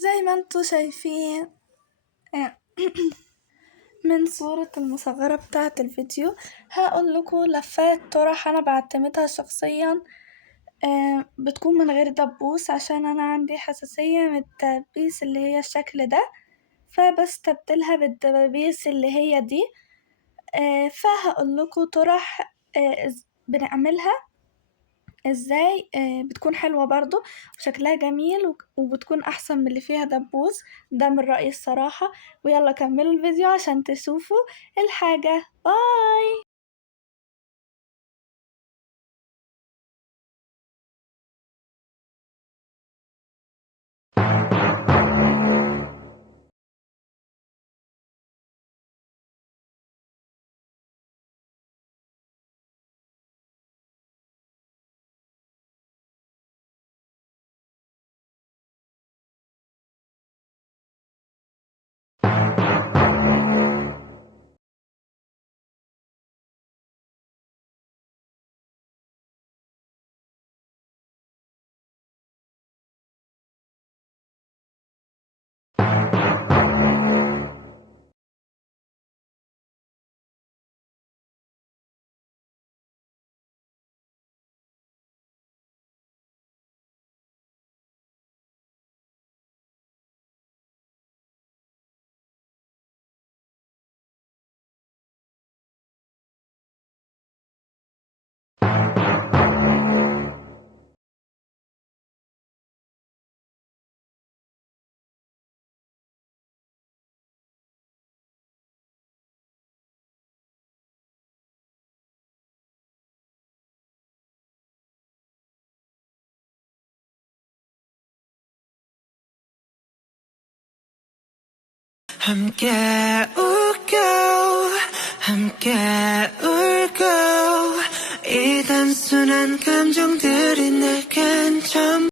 زي ما انتوا شايفين من صورة المصغرة بتاعة الفيديو هقول لكم لفات طرح انا بعتمدها شخصيا. بتكون من غير دبوس عشان انا عندي حساسية من الدبابيس اللي هي الشكل ده، فبستبدلها بالدبابيس اللي هي دي. فهقول لكم طرح بنعملها ازاي. بتكون حلوة برضو وشكلها جميل وبتكون احسن من اللي فيها دبوس، ده من رأيي الصراحة. ويلا كملوا الفيديو عشان تشوفوا الحاجة. باي. 함께 웃고 함께 울고 이 단순한 감정들이 내겐 참